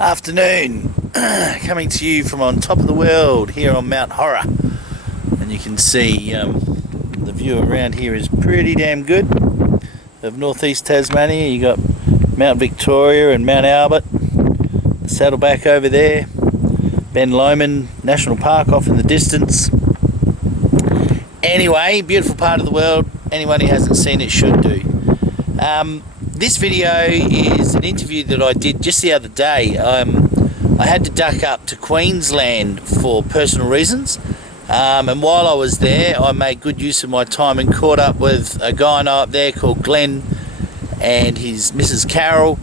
Afternoon, coming to you from on top of the world here on Mount Horror, and you can see the view around here is pretty damn good of northeast Tasmania. You got Mount Victoria and Mount Albert, the Saddleback over there, Ben Lomond National Park off in the distance. Anyway, beautiful part of the world. Anyone who hasn't seen it should do. This video is an interview that I did just the other day. I had to duck up to Queensland for personal reasons, and while I was there I made good use of my time and caught up with a guy I know up there called Glen and his Mrs. Carol,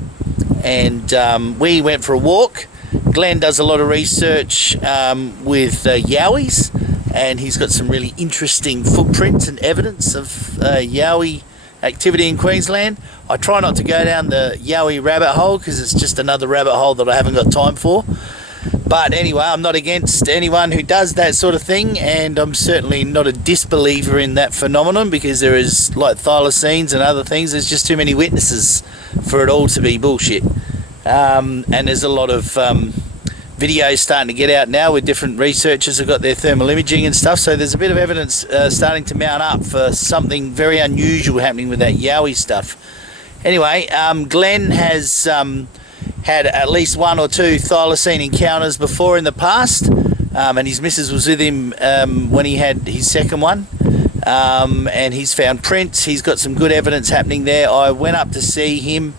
and we went for a walk. Glen does a lot of research with Yowies, and he's got some really interesting footprints and evidence of Yowie activity in Queensland. I try not to go down the Yowie rabbit hole because it's just another rabbit hole that I haven't got time for. But anyway, I'm not against anyone who does that sort of thing, and I'm certainly not a disbeliever in that phenomenon, because there is, like Thylacines and other things, there's just too many witnesses for it all to be bullshit. And there's a lot of videos starting to get out now with different researchers have got their thermal imaging and stuff, so there's a bit of evidence starting to mount up for something very unusual happening with that Yowie stuff. Anyway, Glen has had at least one or two Thylacine encounters before in the past, and his missus was with him when he had his second one, and he's found prints. He's got some good evidence happening there. I went up to see him,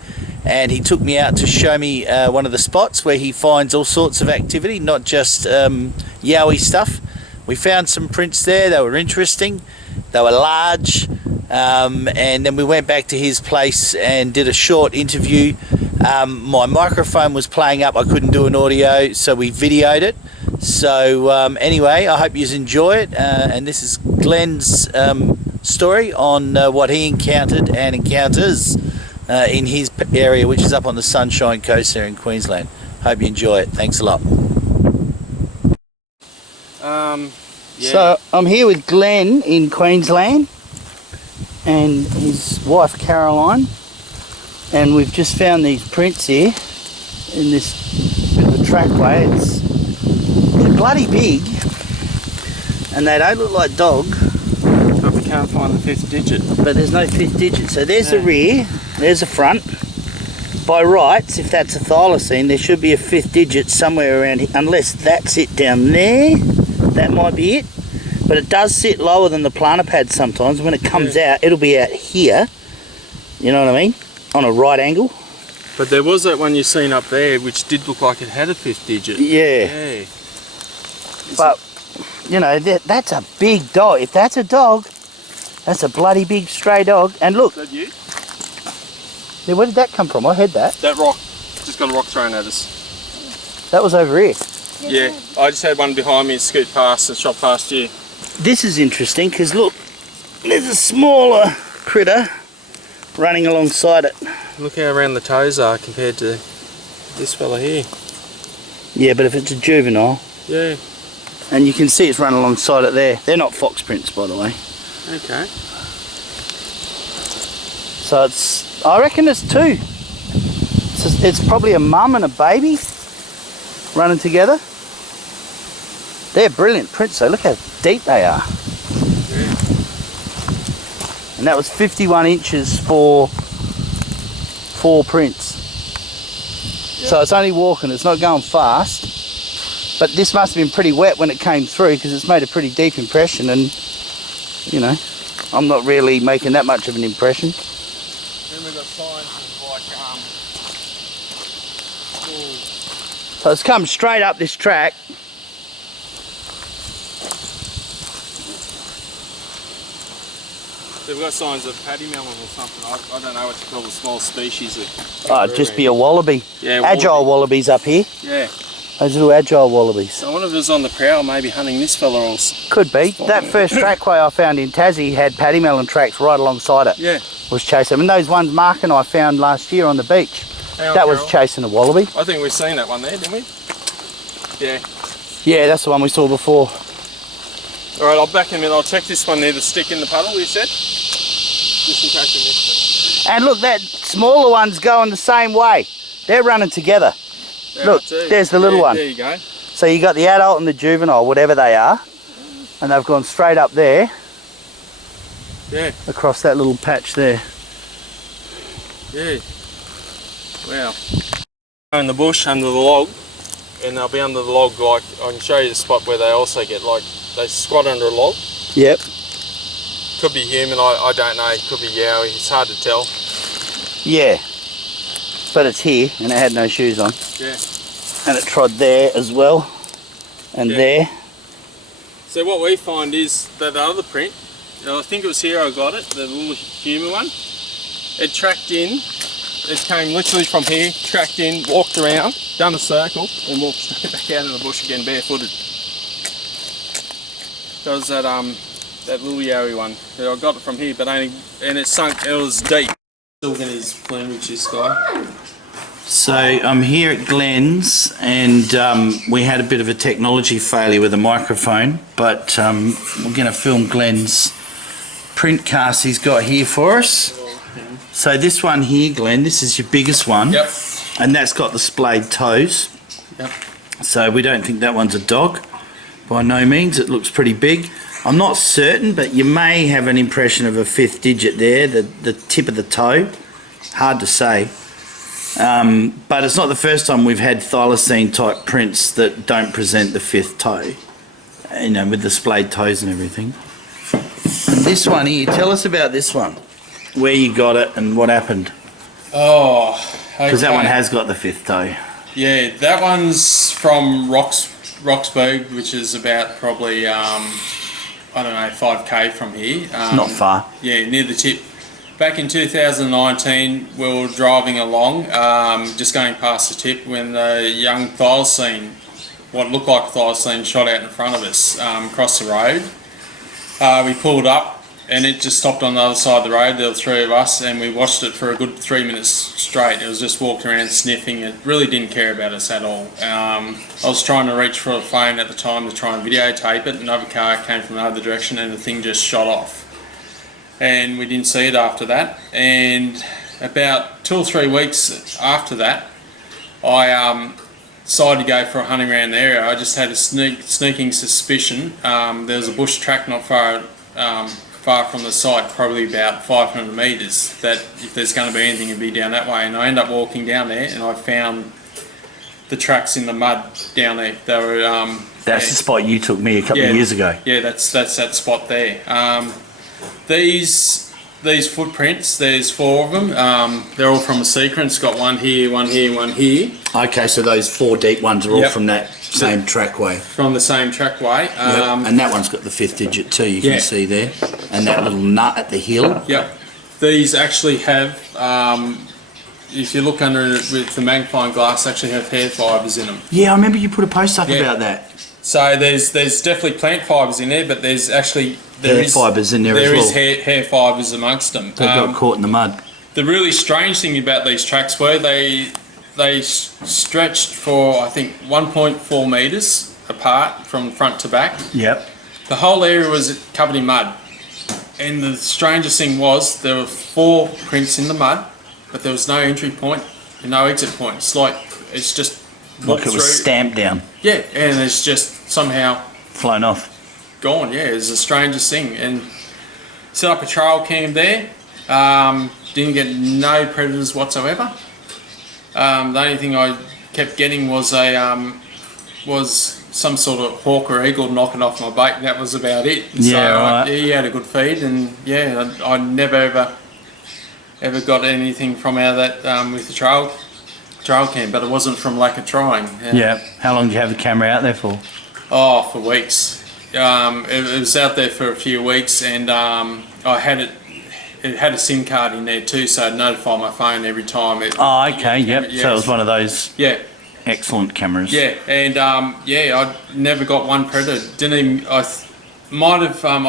and he took me out to show me one of the spots where he finds all sorts of activity, not just Yowie stuff. We found some prints there. They were interesting. They were large. And then we went back to his place and did a short interview. My microphone was playing up. I couldn't do an audio, so we videoed it. So anyway, I hope you enjoy it. And this is Glen's story on what he encountered and encounters in his area, which is up on the Sunshine Coast there in Queensland. Hope you enjoy it. Thanks a lot. Yeah. So I'm here with Glen in Queensland and his wife Caroline, and we've just found these prints here in this bit of a trackway. They're bloody big and they don't look like dog, but we can't find the fifth digit. But there's no fifth digit. So there's the rear, there's the front. By rights, if that's a thylacine, there should be a fifth digit somewhere around here, unless that's it down there. That might be it. But it does sit lower than the plantar pad sometimes. When it comes out, it'll be out here. You know what I mean? On a right angle. But there was that one you seen up there, which did look like it had a fifth digit. Yeah. But, you know, that's a big dog. If that's a dog, that's a bloody big stray dog. And look. Is that you? Yeah, where did that come from? I heard that. That rock. Just got a rock thrown at us. That was over here. Yeah. I just had one behind me and scoot past and shot past you. This is interesting because look, there's a smaller critter running alongside it. Look how round the toes are compared to this fella here. Yeah, but if it's a juvenile. Yeah. And you can see it's running alongside it there. They're not fox prints, by the way. Okay. So I reckon it's two. It's probably a mum and a baby running together. They're brilliant prints though, look how deep they are. Yeah. And that was 51 inches for 4 prints. Yep. So it's only walking, it's not going fast. But this must have been pretty wet when it came through, because it's made a pretty deep impression, and you know, I'm not really making that much of an impression. Then we've got signs of like so it's come straight up this track. They've got signs of paddy melon or something. I don't know what you call the small species. Oh, it'd just be a wallaby. Yeah, agile wallabies up here. Yeah. Those little agile wallabies. I wonder if it was on the prowl, maybe hunting this fella else. Could be. That first trackway I found in Tassie had paddy melon tracks right alongside it. Yeah. Was chasing. And those ones Mark and I found last year on the beach. That was chasing a wallaby. I think we've seen that one there, didn't we? Yeah. Yeah, that's the one we saw before. Alright, I'll back in a minute. I'll check this one there, the stick in the puddle you said. Just in case we missed it. And look, that smaller one's going the same way. They're running together. Look, there's the little one. There you go. So you got the adult and the juvenile, whatever they are, and they've gone straight up there. Yeah. Across that little patch there. Yeah. Wow. In the bush under the log, and they'll be under the log, like I can show you the spot where they also get, like, they squat under a log. Yep. Could be human, I don't know, could be Yowie, it's hard to tell. Yeah. But it's here, and it had no shoes on. Yeah. And it trod there as well, and there. So what we find is that the other print, I think it was here I got it, the little human one, it tracked in, it came literally from here, tracked in, walked around, done a circle, and walked straight back out of the bush again barefooted. That was that little Yowie one. I got it from here, but only, and it sunk, it was deep. Still getting his plumage, this guy. So I'm here at Glens, and we had a bit of a technology failure with the microphone, but we're going to film Glen's print cast he's got here for us. So this one here, Glen, this is your biggest one. Yep. And that's got the splayed toes. Yep. So we don't think that one's a dog. By no means, it looks pretty big. I'm not certain, but you may have an impression of a 5th digit there, the tip of the toe. Hard to say. But it's not the first time we've had thylacine type prints that don't present the 5th toe. You know, with the splayed toes and everything. And this one here, tell us about this one. Where you got it and what happened. Oh, okay. Because that one has got the 5th toe. Yeah, that one's from Roxburgh, which is about probably, I don't know, 5k from here. Not far. Yeah, near the tip. Back in 2019, we were driving along, just going past the tip, when the young thylacine, what looked like thylacine, shot out in front of us, across the road. We pulled up, and it just stopped on the other side of the road. There were 3 of us, and we watched it for a good 3 minutes straight. It was just walking around sniffing. It really didn't care about us at all. I was trying to reach for a phone at the time to try and videotape it. Another car came from the other direction, and the thing just shot off. And we didn't see it after that. And about 2 or 3 weeks after that, I decided to go for a hunting around the area. I just had a sneaking suspicion. There was a bush track not far from the site, probably about 500 metres, that if there's going to be anything, it'd be down that way. And I ended up walking down there, and I found the tracks in the mud down there. They were that's the spot you took me a couple of years ago. Yeah, that's that spot there. These footprints, there's 4 of them. They're all from a sequence. Got one here, one here, one here. Okay, so those 4 deep ones are all from that same trackway. From the same trackway. And that one's got the 5th digit too, you can see there. And that little nut at the hill. Yep. These actually have, if you look under it with the magnifying glass, actually have hair fibres in them. Yeah, I remember you put a post up about that. So there's definitely plant fibres in there, but there's actually hair fibres in there as well. There is hair fibres amongst them. They got caught in the mud. The really strange thing about these tracks were they stretched for, I think, 1.4 metres apart from front to back. Yep. The whole area was covered in mud. And the strangest thing was there were 4 prints in the mud, but there was no entry point and no exit point. It's like it's just like it was stamped down. Yeah, and it's just somehow flown off. Gone, yeah. It's the strangest thing. And set up a trail cam there. Didn't get no predators whatsoever. The only thing I kept getting was some sort of hawk or eagle knocking off my bait. That was about it. Yeah, so he had a good feed, and yeah, I never ever got anything from out of that with the trail cam, but it wasn't from lack of trying. Yeah. How long did you have the camera out there for? Oh, for weeks. It was out there for a few weeks, and I had it. It had a SIM card in there too, so I'd notify my phone every time. Okay, yep. Yeah. So it was one of those. Yeah. Excellent cameras. Yeah, and I never got one predator. Didn't even. I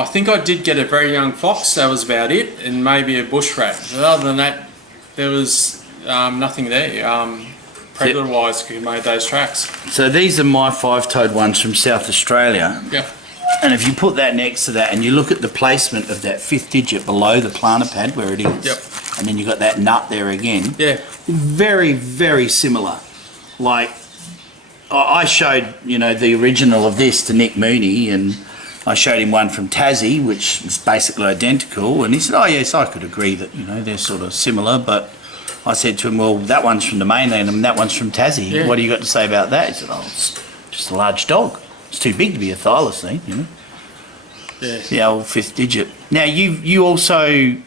think I did get a very young fox. That was about it, and maybe a bush rat. But other than that, there was nothing there. Predator-wise, who made those tracks. So these are my 5-toed ones from South Australia. Yeah. And if you put that next to that and you look at the placement of that 5th digit below the plantar pad where it is, yep. And then you've got that nut there again. Yeah. Very, very similar. Like I showed, you know, the original of this to Nick Mooney, and I showed him one from Tassie, which is basically identical, and he said, oh yes, I could agree that, you know, they're sort of similar, but I said to him, well, that one's from the mainland and that one's from Tassie. Yeah. What do you got to say about that? He said, oh, it's just a large dog. It's too big to be a Thylacine, you know. Yeah. The old 5th digit. Now, you also,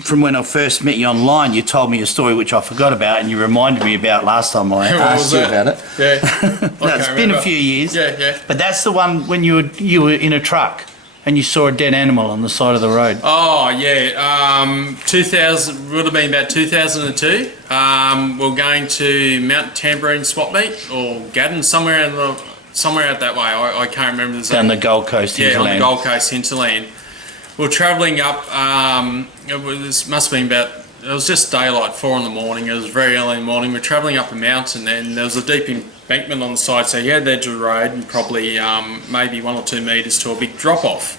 from when I first met you online, you told me a story which I forgot about, and you reminded me about last time I asked you about it. Yeah. No, it's been a few years. Yeah. But that's the one when you were in a truck and you saw a dead animal on the side of the road. Oh yeah, 2000 would have been about 2002. We're going to Mount Tambourine swap meet or Gaddon, somewhere out that way. I can't remember the Down the Gold Coast hinterland. Yeah, on the Gold Coast hinterland. We're travelling up. It was just daylight, 4 in the morning. It was very early in the morning. We're travelling up a mountain, and there was a deep embankment on the side. So you had the edge of the road, and probably maybe 1 or 2 metres to a big drop off.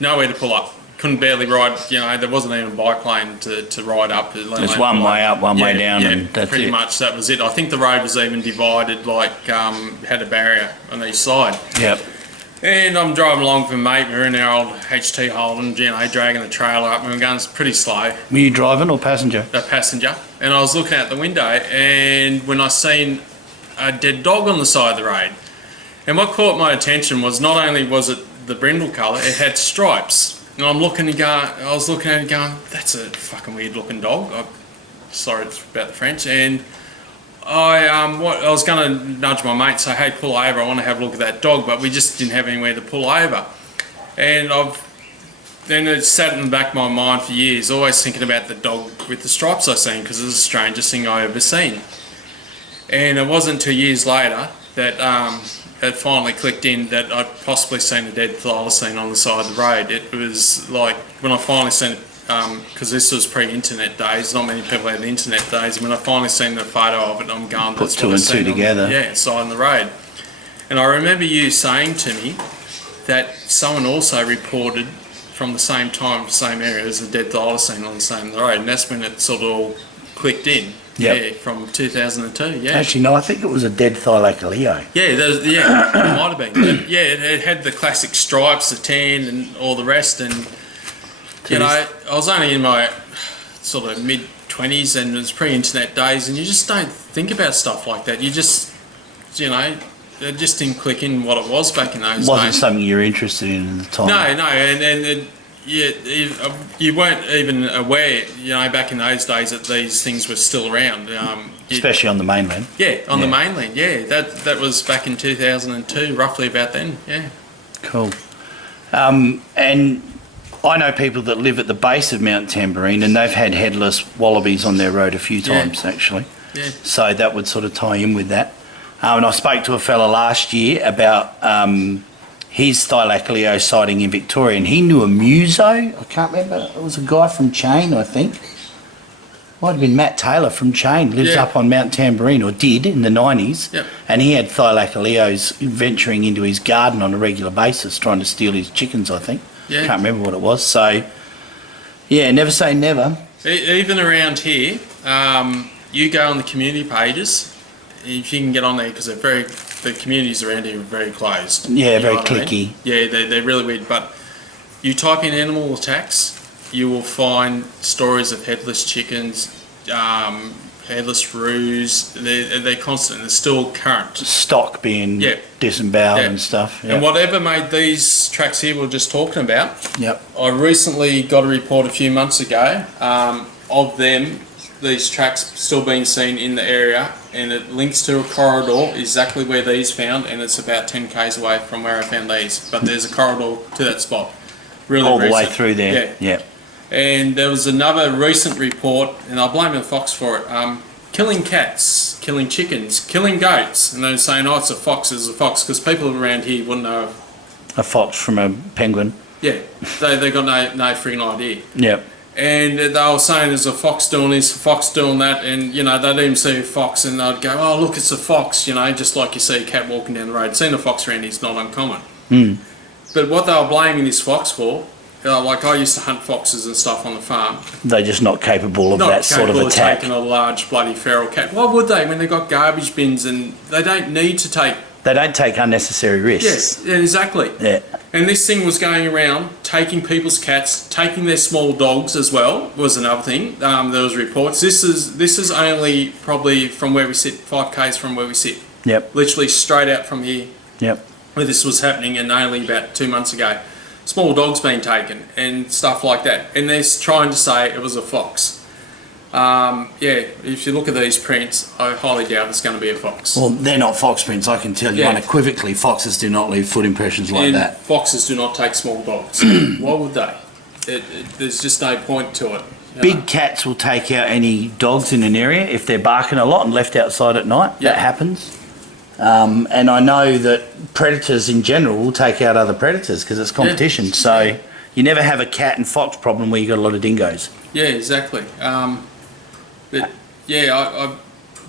Nowhere to pull up. Couldn't barely ride. You know, there wasn't even a bike lane to ride up. There's one way up, one way down, and that's pretty it. much that was it. I think the road was even divided, like had a barrier on each side. Yep. And I'm driving along with a mate. We're in our old HT Holden, you know, dragging the trailer up, and we're going pretty slow. Were you driving or passenger? A passenger. And I was looking out the window, and when I seen a dead dog on the side of the road, and what caught my attention was not only was it the brindle colour, it had stripes. And I was looking at it going, that's a fucking weird looking dog. Sorry about the French. And I was going to nudge my mate and say, hey, pull over, I want to have a look at that dog, but we just didn't have anywhere to pull over. And then it sat in the back of my mind for years, always thinking about the dog with the stripes I seen, because it was the strangest thing I ever seen. And it wasn't 2 years later that it finally clicked in that I'd possibly seen a dead thylacine on the side of the road. It was like, when I finally seen it, because this was pre-internet days, not many people had internet days, and when I finally seen the photo of it, I'm going, put two and two together. Yeah, side of the road. And I remember you saying to me that someone also reported from the same time, same area as a dead thylacine on the same road, and that's when it sort of all clicked in. Yep. Yeah, from 2002, yeah. Actually, no, I think it was a dead Thylacine. Yeah, it might have been. But yeah, it had the classic stripes, the tan and all the rest, and you know, I was only in my sort of mid-20s, and it was pre-internet days, and you just don't think about stuff like that. You just, you know, it just didn't click in what it was back in those days. It wasn't something you were interested in at the time. No, and you weren't even aware, you know, back in those days that these things were still around. Especially on the mainland. Yeah, on the mainland, yeah. That was back in 2002, roughly about then, yeah. Cool. And I know people that live at the base of Mount Tambourine, and they've had headless wallabies on their road a few times, actually. Yeah. So that would sort of tie in with that. And I spoke to a fella last year about his Thylacine sighting in Victoria, and he knew a muso. I can't remember. It was a guy from Chain, I think. Might have been Matt Taylor from Chain. Lives up on Mount Tambourine, or did in the 90s. Yep. And he had Thylacineos venturing into his garden on a regular basis, trying to steal his chickens, I think. Yeah. Can't remember what it was. So, yeah, never say never. Even around here, you go on the community pages, if you can get on there, because the communities around here are very closed. Yeah, you very know what I mean? clicky. Yeah, they're really weird. But you type in animal attacks, you will find stories of headless chickens, headless roos. They're constant. They're still current. Stock being disemboweled and stuff. Yep. And whatever made these tracks here we were just talking about, Yep. I recently got a report a few months ago of these tracks still being seen in the area, and it links to a corridor exactly where these found, and it's about 10 k's away from where I found these. But there's a corridor to that spot. Really all recent. the way through there. Yeah. And there was another recent report, and I blame the fox for it, killing cats, killing chickens, killing goats, and they're saying, oh, it's a fox, because people around here wouldn't know. A fox from a penguin. Yeah, they got no friggin' idea. Yep. And they were saying there's a fox doing this, a fox doing that, and you know, they'd even see a fox and they'd go, oh look, it's a fox, you know, just like you see a cat walking down the road. Seeing a fox around here is not uncommon. But what they were blaming this fox for like I used to hunt foxes and stuff on the farm. They're just not capable of Not that sort of capable attack. taking a large bloody feral cat. Why would they when they've got garbage bins and they don't need to take... They don't take unnecessary risks. Yes, yeah, exactly. Yeah. And this thing was going around taking people's cats, taking their small dogs as well, was another thing. There was reports. This is only probably from where we sit, 5 k's from where we sit. Yep. Literally straight out from here. Yep. Where this was happening, and only about 2 months ago. Small dogs being taken and stuff like that. And they're trying to say it was a fox. Yeah, if you look at these prints, I highly doubt it's going to be a fox. Well, they're not fox prints, I can tell you unequivocally. Foxes do not leave foot impressions like that. Foxes do not take small dogs. Why would they? There's just no point to it. Big cats will take out any dogs in an area if they're barking a lot and left outside at night. That happens. And I know that predators in general will take out other predators because it's competition. So you never have a cat and fox problem where you've got a lot of dingoes. Yeah, exactly. But yeah, I've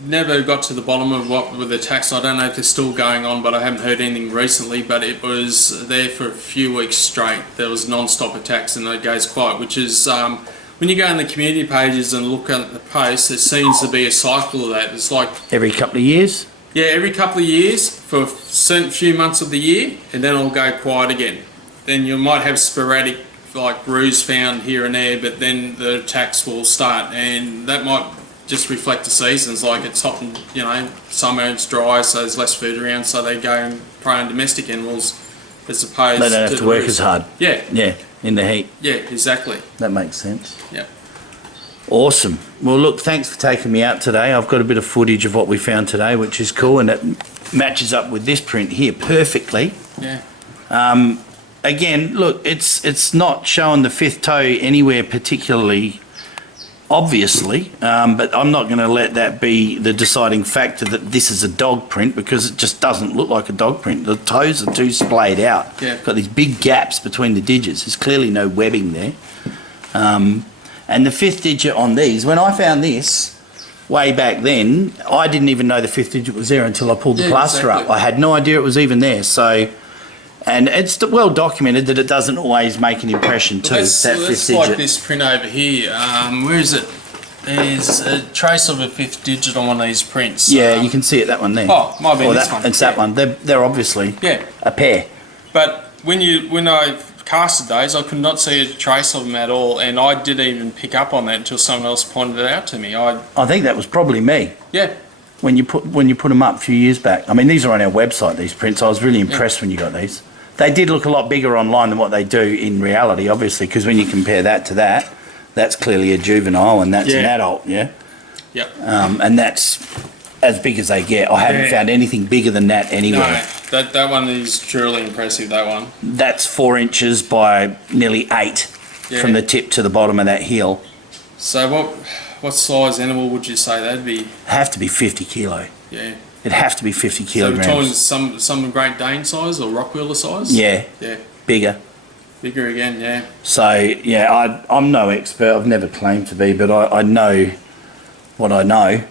never got to the bottom of what with the attacks. I don't know if they're still going on, but I haven't heard anything recently. But it was there for a few weeks straight. There was non-stop attacks, and it goes quiet, which is when you go on the community pages and look at the posts, there seems to be a cycle of that. It's like every couple of years. Yeah, every couple of years for a certain few months of the year, and then it'll go quiet again. Then you might have sporadic like roos found here and there, but then the attacks will start, and that might just reflect the seasons. Like it's hot and, you know, summer it's dry, so there's less food around, so they go and prey on domestic animals as opposed they don't have to work as hard. Yeah. Yeah, in the heat. Yeah, exactly. That makes sense. Yeah. Awesome. Well, look, thanks for taking me out today. I've got a bit of footage of what we found today, which is cool, and it matches up with this print here perfectly. Yeah. Again, look, it's not showing the 5th toe anywhere particularly obviously, but I'm not going to let that be the deciding factor that this is a dog print, because it just doesn't look like a dog print. The toes are too splayed out. Yeah. Got these big gaps between the digits. There's clearly no webbing there. And the 5th digit on these, when I found this way back then, I didn't even know the 5th digit was there until I pulled the plaster up. I had no idea it was even there. So, and it's well documented that it doesn't always make an impression too. That's, that 5th that's digit. like this print over here. Where is it? There's a trace of a 5th digit on one of these prints. Yeah, you can see it, that one there. Oh, might be this one. It's that one. They're obviously a pair. But when I casted those, I could not see a trace of them at all, and I didn't even pick up on that until someone else pointed it out to me. I think that was probably me. Yeah. When you put them up a few years back. I mean, these are on our website, these prints. I was really impressed when you got these. They did look a lot bigger online than what they do in reality, obviously, because when you compare that to that, that's clearly a juvenile and that's an adult, yeah? Yep. And that's as big as they get. I haven't found anything bigger than that anywhere. No, that one is truly impressive, that one. That's 4 inches by nearly 8 from the tip to the bottom of that heel. So what size animal would you say that'd be? Have to be 50 kilo. Yeah. It'd have to be 50 kilograms. So we're talking some Great Dane size or Rottweiler size? Yeah. Yeah. Bigger. Bigger again, yeah. So, yeah, I'm no expert. I've never claimed to be, but I know what I know.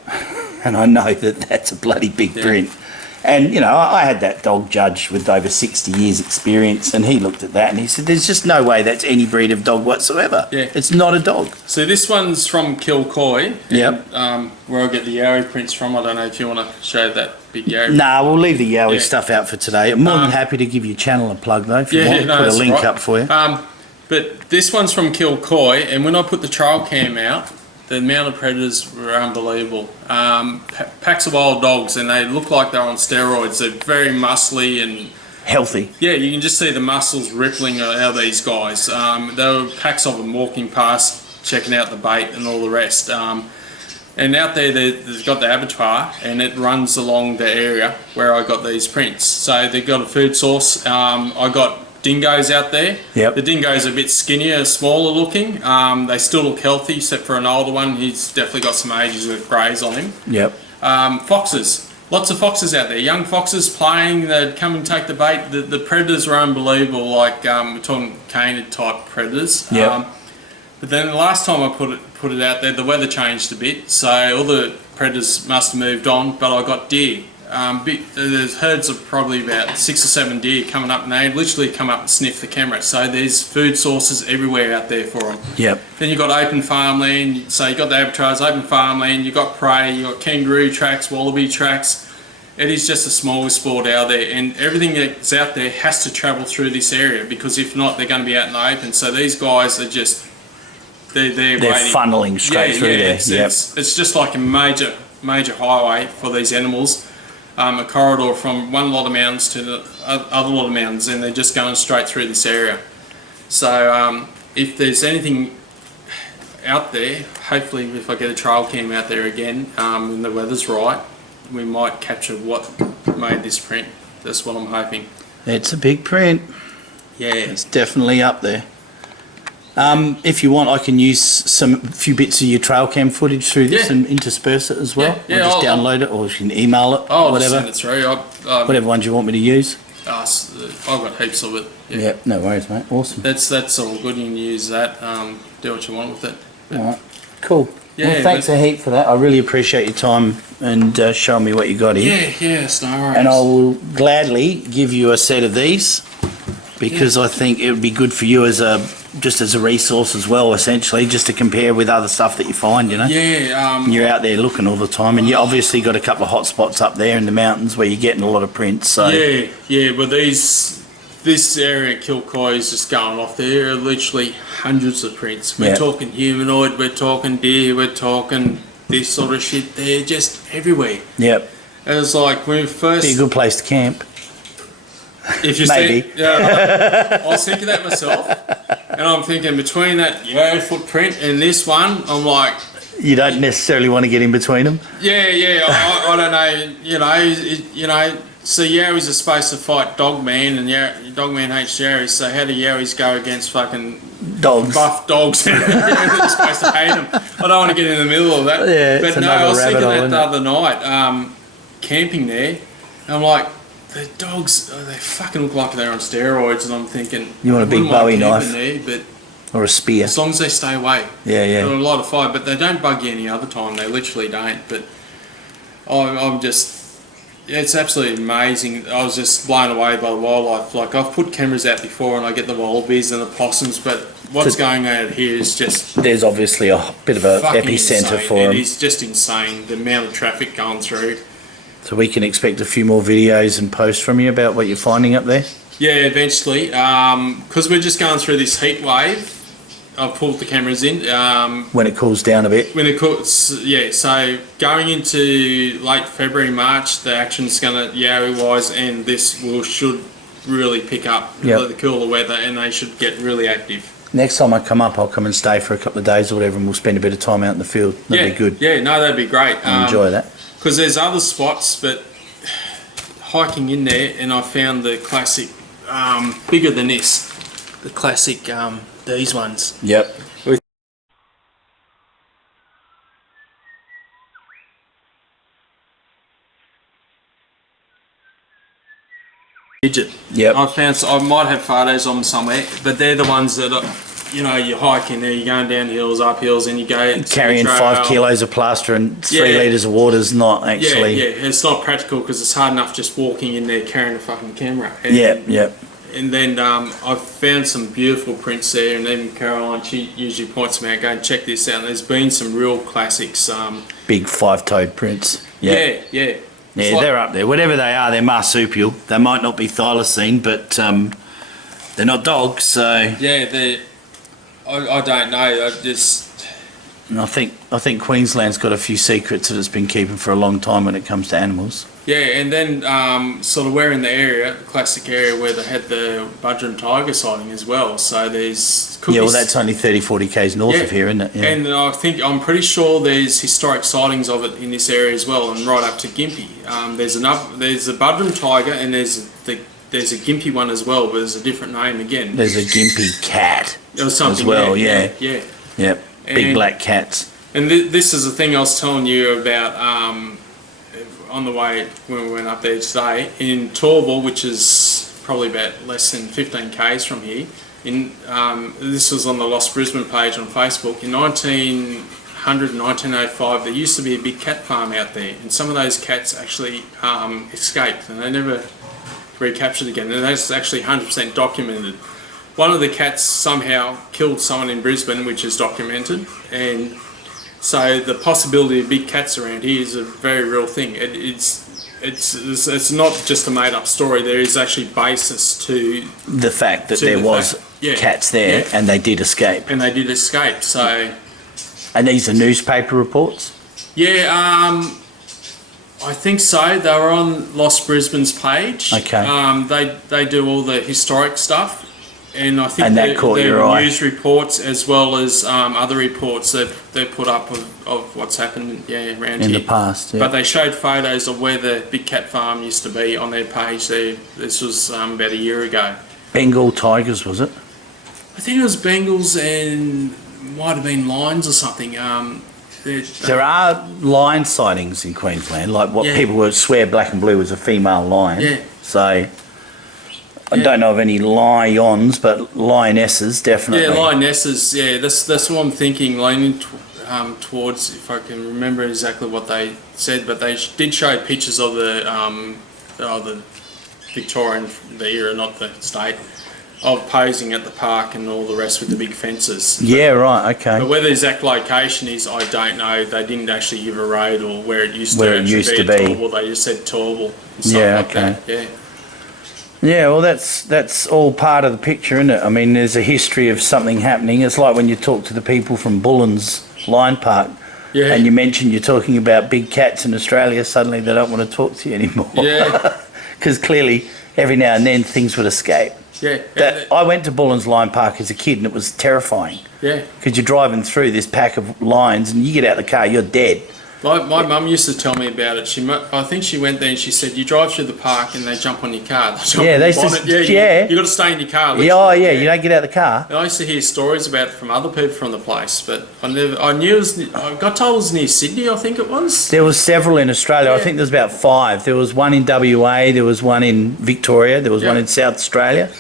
And I know that that's a bloody big print. And, you know, I had that dog judge with over 60 years experience, and he looked at that and he said, there's just no way that's any breed of dog whatsoever. Yeah. It's not a dog. So this one's from Kilcoy. Yep. Where I get the Yowie prints from. I don't know if you want to show that big Yowie. Nah, we'll leave the Yowie stuff out for today. I'm more than happy to give your channel a plug, though, if you want. Put a link up for you. But this one's from Kilcoy, and when I put the trail cam out, the amount of predators were unbelievable. Packs of wild dogs, and they look like they're on steroids. They're very muscly and healthy. Yeah, you can just see the muscles rippling out of these guys. There were packs of them walking past, checking out the bait and all the rest. And out there, they've got the abattoir, and it runs along the area where I got these prints. So they've got a food source. I got dingoes out there. Yep. The dingoes are a bit skinnier, smaller looking. They still look healthy, except for an older one. He's definitely got some ages of greys on him. Yep. Foxes. Lots of foxes out there. Young foxes playing. They'd come and take the bait. The predators were unbelievable. Like we're talking canid type predators. Yep. But then the last time I put it out there, the weather changed a bit. So all the predators must have moved on. But I got deer. there's herds of probably about 6 or 7 deer coming up, and they literally come up and sniff the camera. So there's food sources everywhere out there for them. Yep. Then you've got open farmland, so you've got the abattoirs, open farmland, you've got prey, you've got kangaroo tracks, wallaby tracks. It is just a smorgasbord out there, and everything that's out there has to travel through this area, because if not, they're going to be out in the open. So these guys are just, they're waiting. Funneling straight through there. It's just like a major highway for these animals. A corridor from one lot of mountains to the other lot of mountains, and they're just going straight through this area. So if there's anything out there, hopefully if I get a trail cam out there again, when the weather's right, we might capture what made this print. That's what I'm hoping. It's a big print. Yeah. It's definitely up there. If you want, I can use a few bits of your trail cam footage through this and intersperse it as well. Yeah, I'll just download it, or you can email it, I'll whatever. just send it through. Whatever ones you want me to use. I've got heaps of it. Yeah, no worries, mate. Awesome. That's all good. You can use that. Do what you want with it. All right, cool. Yeah, well, thanks a heap for that. I really appreciate your time and showing me what you got here. Yeah, it's no worries. And I will gladly give you a set of these, because I think it would be good for you as a resource as well, essentially, just to compare with other stuff that you find, you know. Yeah. You're out there looking all the time, and you obviously got a couple of hot spots up there in the mountains where you're getting a lot of prints. So Yeah. But this area at Kilcoy is just going off. There are literally hundreds of prints. We're talking humanoid, we're talking deer, we're talking this sort of shit. They're just everywhere. Yep. And it's like when we first. Be a good place to camp. If you Maybe. I was thinking that myself, and I'm thinking between that Yowie footprint and this one, I'm like. You don't necessarily want to get in between them. Yeah. I don't know. So Yowies are supposed to fight Dogman, and Dogman hates Yowies. So how do Yowies go against fucking dogs? Buff dogs. They're supposed to hate them. I don't want to get in the middle of that. Yeah, but no, I was thinking that the other night, camping there, and I'm like, the dogs, they fucking look like they're on steroids, and I'm thinking, you want a big Bowie knife there, but or a spear, as long as they stay away. Yeah. They're a lot of fire, but they don't bug you any other time. They literally don't. But I'm just. It's absolutely amazing. I was just blown away by the wildlife. Like, I've put cameras out before and I get the wallabies and the possums, but what's going on out here is just... There's obviously a bit of an epicenter for them. It is just insane, the amount of traffic going through. So we can expect a few more videos and posts from you about what you're finding up there? Yeah, eventually. Because we're just going through this heat wave. I've pulled the cameras in. When it cools down a bit? When it cools, yeah. So going into late February, March, the action's going to, Yowie-wise, and this should really pick up. The cooler weather, and they should get really active. Next time I come up, I'll come and stay for a couple of days or whatever, and we'll spend a bit of time out in the field. That'd be good. Yeah, no, that'd be great. I enjoy that. Because there's other spots, but hiking in there, and I found the classic, bigger than this, the classic, these ones. Yep. Digit. Yep. I might have photos of them somewhere, but they're the ones that are, you hike in there, you're going down hills, up hills, and you go carrying 5 kilos of plaster and 3 litres of water is not actually. Yeah, it's not practical because it's hard enough just walking in there carrying a fucking camera. And, And then I've found some beautiful prints there, and even Caroline, she usually points them out, go and check this out. And there's been some real classics. Big 5-toed prints. Yeah. Yeah, they're up there. Whatever they are, they're marsupial. They might not be thylacine, but they're not dogs, so... Yeah, I don't know. And I think Queensland's got a few secrets that it's been keeping for a long time when it comes to animals. Yeah, and then sort of we're in the area, the classic area where they had the bushland tiger sighting as well. So there's... Yeah, well, that's only 30 k's north of here, isn't it? Yeah. And I'm pretty sure there's historic sightings of it in this area as well, and right up to Gympie. There's a bushland tiger, and there's a Gympie one as well, but there's a different name again. There's a Gympie cat as well, yeah. Yep, big black cats. And this is the thing I was telling you about on the way when we went up there today. In Torval, which is probably about less than 15 k's from here, this was on the Lost Brisbane page on Facebook. In 1905, there used to be a big cat farm out there, and some of those cats actually escaped, and they never recaptured again, and that's actually 100% documented. One of the cats somehow killed someone in Brisbane, which is documented, and so the possibility of big cats around here is a very real thing. It's not just a made up story. There is actually basis to the fact that there was cats there, and they did escape. And they did escape. So, and these are newspaper reports. Yeah, I think so. They were on Lost Brisbane's page. Okay. They do all the historic stuff. And I think that caught your eye. News reports as well as other reports that they put up of what's happened around in here. the past. Yeah. But they showed photos of where the big cat farm used to be on their page there. This was about a year ago. Bengal tigers, was it? I think it was Bengals and might have been lions or something. There are lion sightings in Queensland, like what people would swear black and blue was a female lion. Yeah. So I don't know of any lions, but lionesses definitely. Yeah, lionesses. Yeah, that's what I'm thinking. Leaning towards, if I can remember exactly what they said, but they did show pictures of the Victorian, the era, not the state, of posing at the park and all the rest with the big fences. Yeah, right. Okay. But where the exact location is, I don't know. They didn't actually give a road or where it used where to it actually used be. to be. Torval. They just said Torval. And stuff like that. Yeah. Yeah, well, that's all part of the picture, isn't it? I mean, there's a history of something happening. It's like when you talk to the people from Bullen's Lion Park, and you mention you're talking about big cats in Australia, suddenly they don't want to talk to you anymore. Yeah. Because clearly, every now and then, things would escape. Yeah. I went to Bullen's Lion Park as a kid, and it was terrifying. Yeah. Because you're driving through this pack of lions, and you get out of the car, you're dead. My mum used to tell me about it. I think she went there and she said, you drive through the park and they jump on your car. You got to stay in your car. You don't get out of the car. And I used to hear stories about it from other people from the place, but I got told it was near Sydney, I think it was. There was several in Australia. I think there's about 5. There was one in WA, there was one in Victoria, there was one in South Australia,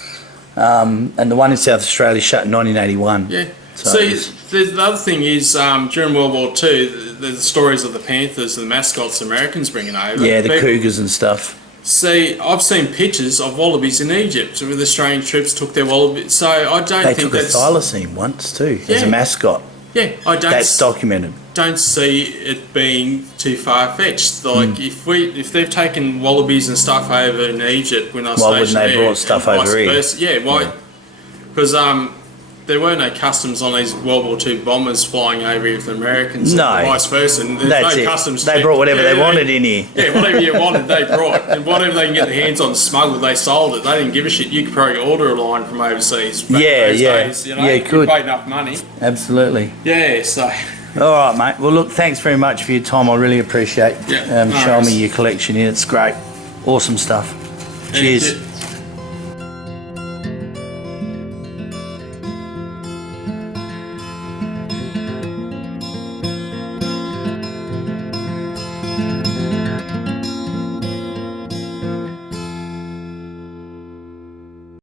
and the one in South Australia shut in 1981. Yeah. So the other thing is, during World War II, the stories of the Panthers and the mascots the Americans bringing over. Yeah, the cougars and stuff. See, I've seen pictures of wallabies in Egypt with Australian troops took their wallabies. So I don't think they took a Thylacine once too as a mascot. Yeah, that's documented. Don't see it being too far fetched. Like if they've taken wallabies and stuff over in Egypt when I was stationed there, why wouldn't they brought stuff over here? Yeah, why? Because there were no customs on these World War II bombers flying over here with the Americans, and vice versa. And there's no customs. They brought whatever they wanted in here. Yeah, whatever you wanted, they brought. And whatever they can get their hands on smuggled, they sold it. They didn't give a shit. You could probably order a line from overseas. Days, you could. You paid enough money. Absolutely. Yeah, so. All right, mate. Well, look, thanks very much for your time. I really appreciate showing me your collection here. It's great. Awesome stuff. Cheers.